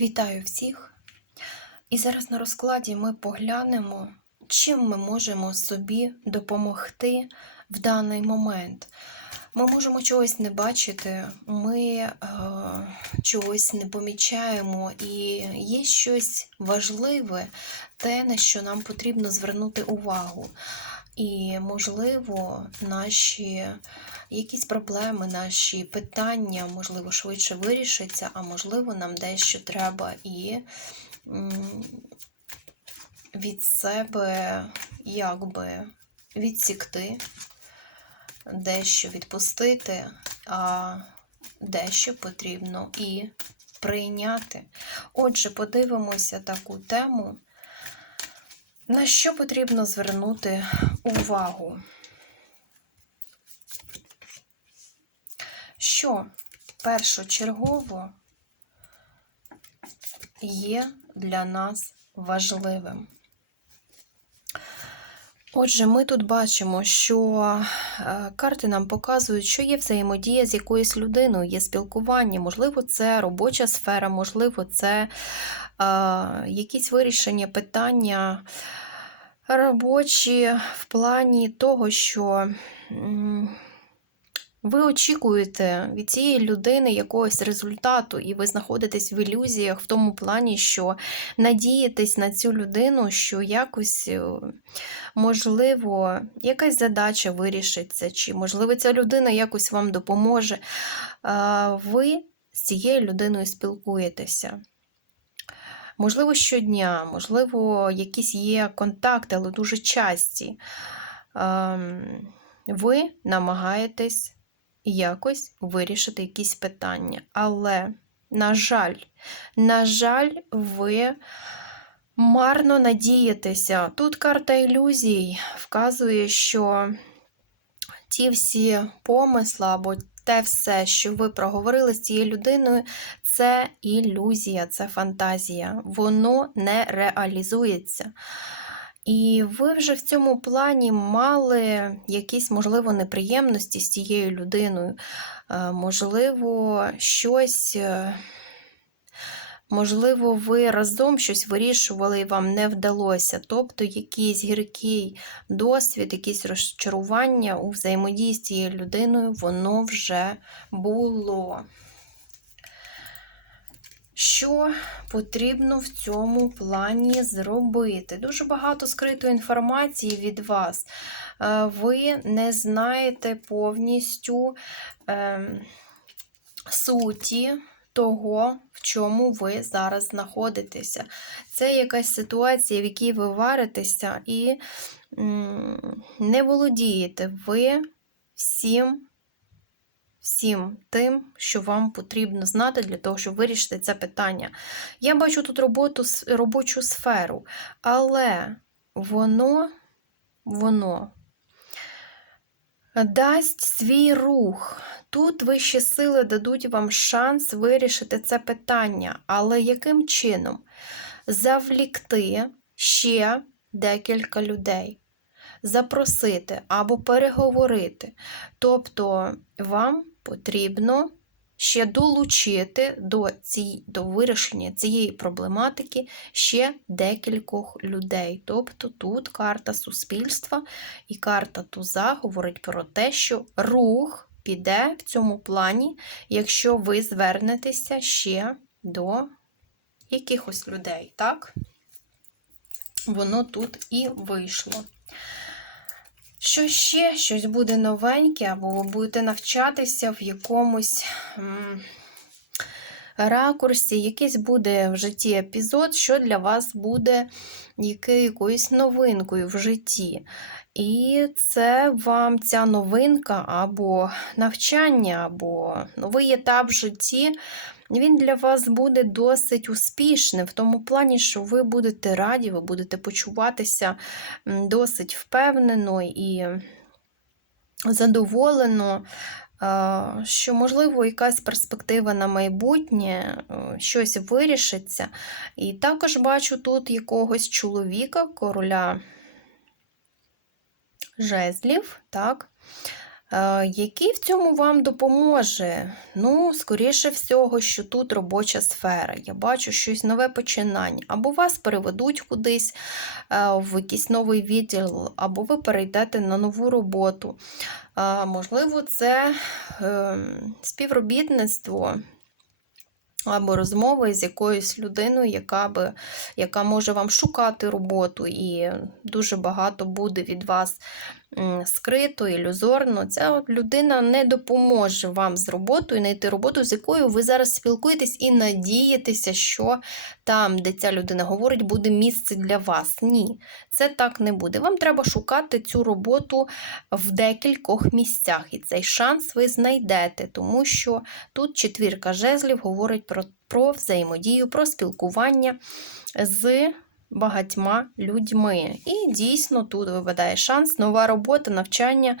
Вітаю всіх! І зараз на розкладі ми поглянемо, чим ми можемо собі допомогти в даний момент. Ми можемо чогось не бачити, ми е, чогось не помічаємо, і є щось важливе, те, на що нам потрібно звернути увагу. І, можливо, наші якісь проблеми, наші питання, можливо, швидше вирішаться, а можливо, нам дещо треба і від себе якби відсікти, дещо відпустити, а дещо потрібно і прийняти. Отже, подивимося таку тему. На що потрібно звернути увагу? Що першочергово є для нас важливим? Отже, ми тут бачимо, що е, карти нам показують, що є взаємодія з якоюсь людиною, є спілкування, можливо, це робоча сфера, можливо, це е, якісь вирішення питання робочі в плані того, що ви очікуєте від цієї людини якогось результату, і ви знаходитесь в ілюзіях в тому плані, що надієтесь на цю людину, що якось, е, можливо, якась задача вирішиться, чи, можливо, ця людина якось вам допоможе. Ви з цією людиною спілкуєтеся. Можливо, щодня, можливо, якісь є контакти, але дуже часті. Ем, Ви намагаєтесь якось вирішити якісь питання. Але, на жаль, на жаль, ви марно надієтеся. Тут карта ілюзій вказує, що ті всі помисли або те все, що ви проговорили з цією людиною, це ілюзія, це фантазія. Воно не реалізується. І ви вже в цьому плані мали якісь, можливо, неприємності з цією людиною. Е, Можливо, щось. Можливо, ви разом щось вирішували і вам не вдалося. Тобто якийсь гіркий досвід, якісь розчарування у взаємодії з цією людиною, воно вже було. Що потрібно в цьому плані зробити? Дуже багато скритої інформації від вас. Е, Ви не знаєте повністю ем, суті того, в чому ви зараз знаходитеся. Це якась ситуація, в якій ви варитеся і не володієте ви всім всім тим, що вам потрібно знати для того, щоб вирішити це питання. Я бачу тут роботу, робочу сферу, але воно, воно дасть свій рух. Тут вищі сили дадуть вам шанс вирішити це питання, але яким чином? Завлікти ще декілька людей, запросити або переговорити. Тобто вам потрібно ще долучити до, цій, до вирішення цієї проблематики ще декількох людей. Тобто тут карта суспільства і карта туза говорить про те, що рух піде в цьому плані, якщо ви звернетеся ще до якихось людей, так? Воно тут і вийшло. Що ще щось буде новеньке, або ви будете навчатися в якомусь ракурсі, якийсь буде в житті епізод, що для вас буде якоюсь новинкою в житті. І це вам ця новинка або навчання, або новий етап в житті. Він для вас буде досить успішним в тому плані, що ви будете раді, ви будете почуватися досить впевнено і задоволено, що, можливо, якась перспектива на майбутнє, е, щось вирішиться. І також бачу тут якогось чоловіка, короля жезлів, так? Е, Який в цьому вам допоможе? Ну, скоріше всього, що тут робоча сфера. Я бачу щось нове починання. Або вас переведуть кудись е, в якийсь новий відділ, або ви перейдете на нову роботу. Е, Можливо, це е, або розмови з якоюсь людиною, яка, би, яка може вам шукати роботу, і дуже багато буде від вас скрито, ілюзорно. Ця людина не допоможе вам з роботою знайти роботу, з якою ви зараз спілкуєтесь, і надієтеся, що там, де ця людина говорить, буде місце для вас. Ні, це так не буде. Вам треба шукати цю роботу в декількох місцях, і цей шанс ви знайдете, тому що тут четвірка жезлів говорить про, про взаємодію, про спілкування з багатьма людьми. І дійсно тут випадає шанс, нова робота, навчання,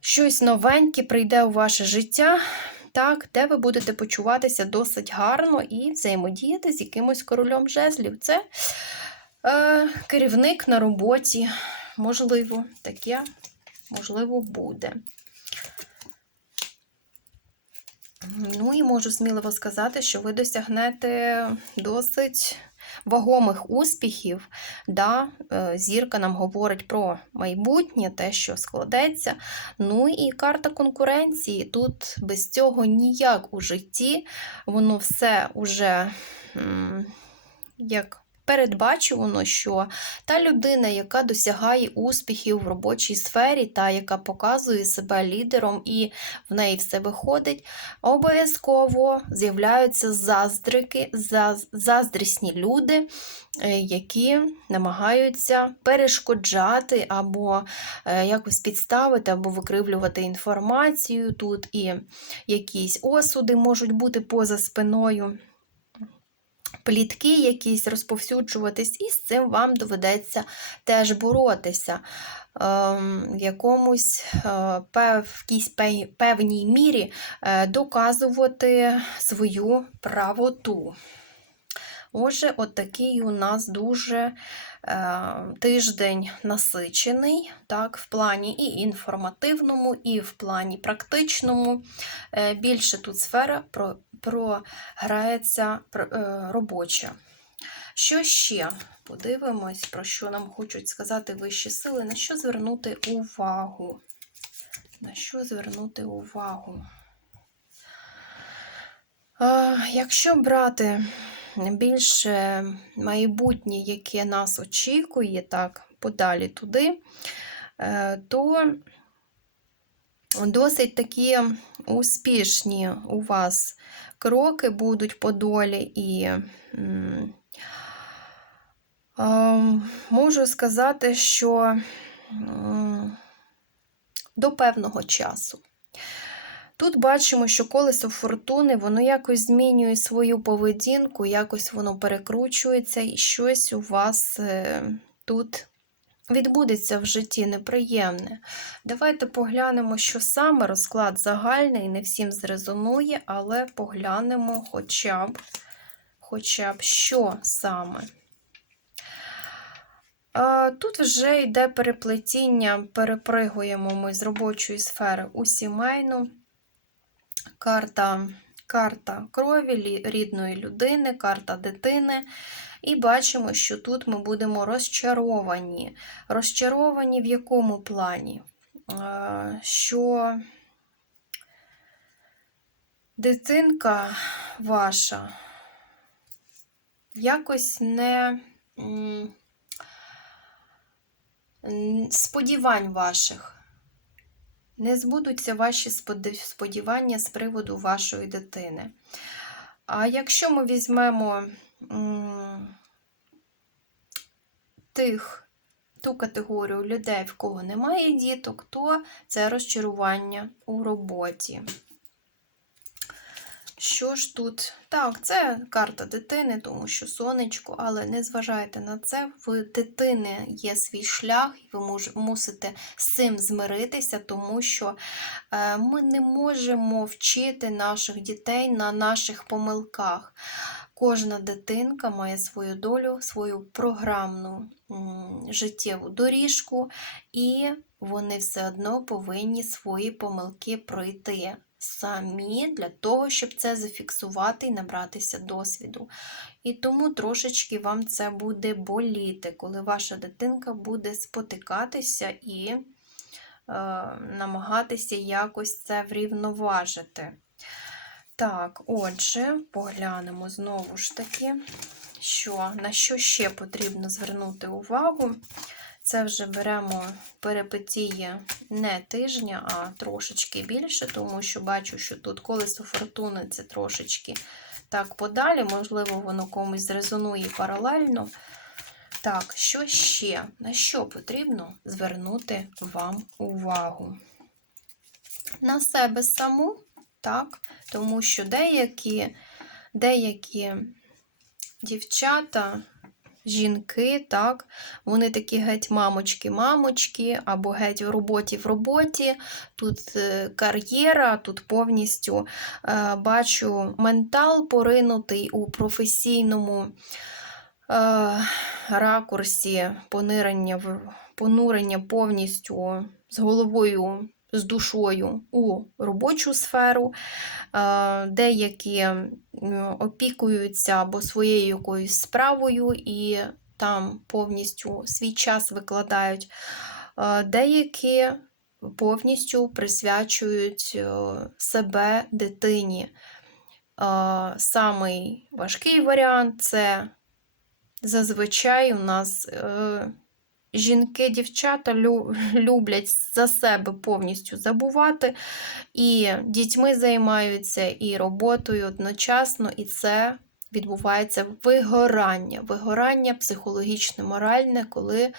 щось новеньке прийде у ваше життя. Так, де ви будете почуватися досить гарно і взаємодіяти з якимось королем жезлів. Це е, керівник на роботі. Можливо, таке, можливо, буде. Ну і можу сміливо сказати, що ви досягнете досить вагомих успіхів. Да, е, Зірка нам говорить про майбутнє, те, що складеться. Ну і карта конкуренції. Тут без цього ніяк у житті, воно все уже як передбачувано, що та людина, яка досягає успіхів в робочій сфері, та яка показує себе лідером і в неї все виходить, обов'язково з'являються заздрики, заздрісні люди, е, які намагаються перешкоджати або е, якось підставити, або викривлювати інформацію тут, і якісь осуди можуть бути поза спиною плітки якісь розповсюджуватись, і з цим вам доведеться теж боротися. Ем, В якомусь е, певній мірі е, доказувати свою правоту. Отже, от такий у нас дуже е, тиждень насичений, так, в плані і інформативному, і в плані практичному. Більше тут сфера про, програється пр- е, робоча. Що ще? Подивимось, про що нам хочуть сказати вищі сили, на що звернути увагу. На що звернути увагу? Якщо брати більше майбутнє, яке нас очікує, так, подалі туди, е, то досить такі успішні у вас кроки будуть по долі, і можу сказати, що до певного часу. Тут бачимо, що колесо фортуни, воно якось змінює свою поведінку, якось воно перекручується, і щось у вас е, тут відбудеться в житті неприємне. Давайте поглянемо, що саме розклад загальний, не всім зрезонує, але поглянемо хоча б, хоча б що саме. Тут вже йде переплетіння, перепригуємо ми з робочої сфери у сімейну. Карта, карта крові рідної людини, карта дитини. І бачимо, що тут ми будемо розчаровані. Розчаровані в якому плані? Що дитинка ваша якось не сподівань ваших. Не збудуться ваші сподівання з приводу вашої дитини. А якщо ми візьмемо тих, ту категорію людей, в кого немає діток, то це розчарування у роботі. Що ж тут? Так, це карта дитини, тому що сонечко, але не зважайте на це, в дитини є свій шлях, і ви мусите з цим змиритися, тому що е, ми не можемо вчити наших дітей на наших помилках. Кожна дитинка має свою долю, свою програмну життєву доріжку, і вони все одно повинні свої помилки пройти самі для того, щоб це зафіксувати і набратися досвіду. І тому трошечки вам це буде боліти, коли ваша дитинка буде спотикатися і е, намагатися якось це врівноважити. Так, отже, поглянемо знову ж таки, що, на що ще потрібно звернути увагу. Це вже беремо перипетії не тижня, а трошечки більше, тому що бачу, що тут колесо фортуни це трошечки так подалі, можливо, воно комусь зрезонує паралельно. Так, що ще? На що потрібно звернути вам увагу? На себе саму, так, тому що деякі, деякі дівчата, жінки, так, вони такі геть мамочки-мамочки, або геть в роботі в роботі. Тут е, кар'єра, тут повністю е, бачу ментал поринутий у професійному е, ракурсі понирення, понурення повністю з головою. З душою у робочу сферу, Е, деякі опікуються або своєю якоюсь справою і там повністю свій час викладають. Е, Деякі повністю присвячують е, себе дитині. Самий важкий варіант це зазвичай у нас жінки, дівчата лю- люблять за себе повністю забувати, і дітьми займаються, і роботою одночасно, і це відбувається вигорання, вигорання психологічне, моральне, коли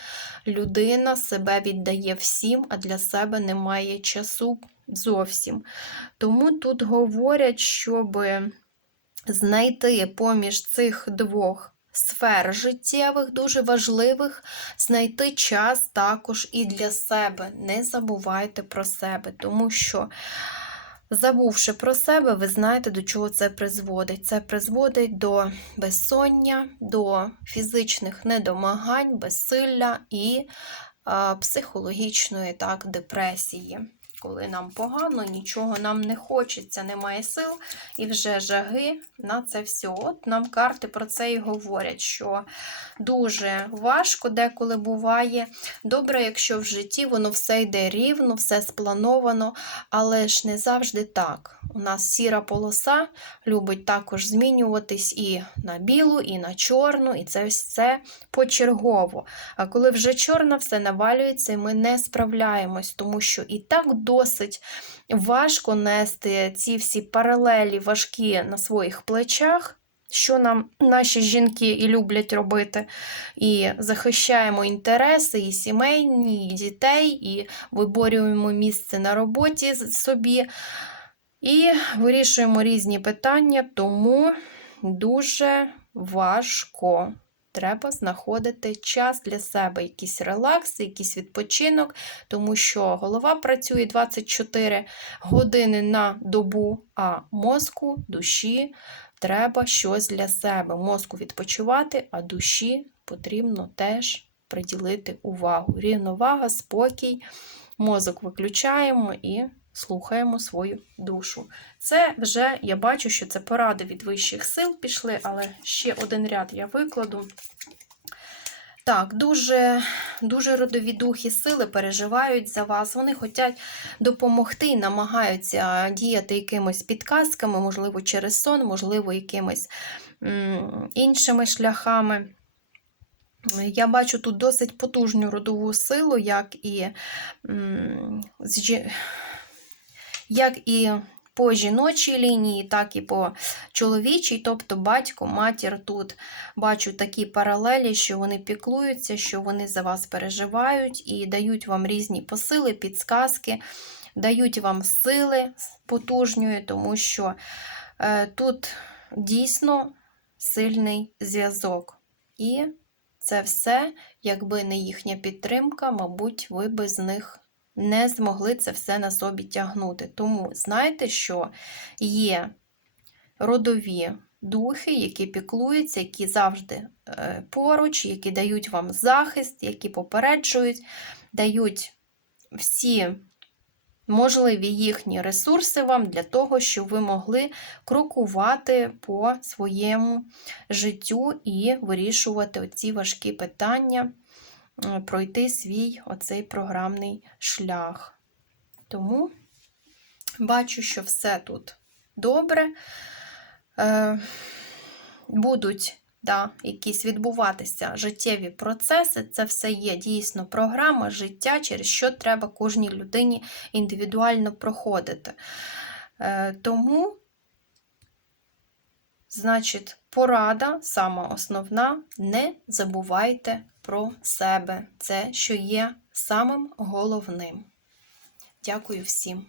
людина себе віддає всім, а для себе немає часу зовсім. Тому тут говорять, щоб знайти поміж цих двох сфер життєвих, дуже важливих, знайти час також і для себе. Не забувайте про себе, тому що, забувши про себе, ви знаєте, до чого це призводить. Це призводить до безсоння, до фізичних недомагань, безсилля і а, психологічної так, депресії. Коли нам погано, нічого нам не хочеться, немає сил і вже жаги на це все. От нам карти про це і говорять, що дуже важко деколи буває. Добре, якщо в житті воно все йде рівно, все сплановано, але ж не завжди так. У нас сіра полоса любить також змінюватись і на білу, і на чорну, і це все почергово. А коли вже чорна, все навалюється, і ми не справляємось, тому що і так досить важко нести ці всі паралелі важкі на своїх плечах. Що нам наші жінки і люблять робити, і захищаємо інтереси і сімейні, і дітей, і виборюємо місце на роботі собі, і вирішуємо різні питання, тому дуже важко. Треба знаходити час для себе, якийсь релакс, якийсь відпочинок, тому що голова працює 24 години на добу, а мозку, душі треба щось для себе. Мозку відпочивати, а душі потрібно теж приділити увагу. Рівновага, спокій, мозок виключаємо і слухаємо свою душу. Це вже я бачу, що це поради від вищих сил пішли, але ще один ряд я викладу. Так, дуже, дуже родові духи сили переживають за вас. Вони хочуть допомогти намагаються діяти якимось підказками, можливо, через сон, можливо, якимись іншими шляхами. Я бачу тут досить потужну родову силу, як і, з як і по жіночій лінії, так і по чоловічій, тобто батько, матір тут бачу такі паралелі, що вони піклуються, що вони за вас переживають і дають вам різні посили, підсказки, дають вам сили потужньої, тому що е, тут дійсно сильний зв'язок. І це все, якби не їхня підтримка, мабуть, ви би з них не змогли це все на собі тягнути. Тому знайте, що є родові духи, які піклуються, які завжди е, поруч, які дають вам захист, які попереджують, дають всі можливі їхні ресурси вам для того, щоб ви могли крокувати по своєму життю і вирішувати оці важкі питання, пройти свій оцей програмний шлях. Тому бачу, що все тут добре. Е, Будуть да, якісь відбуватися життєві процеси. Це все є дійсно програма життя, через що треба кожній людині індивідуально проходити. Е, Тому, значить, порада, сама основна, не забувайте про себе. Це, що є самим головним. Дякую всім.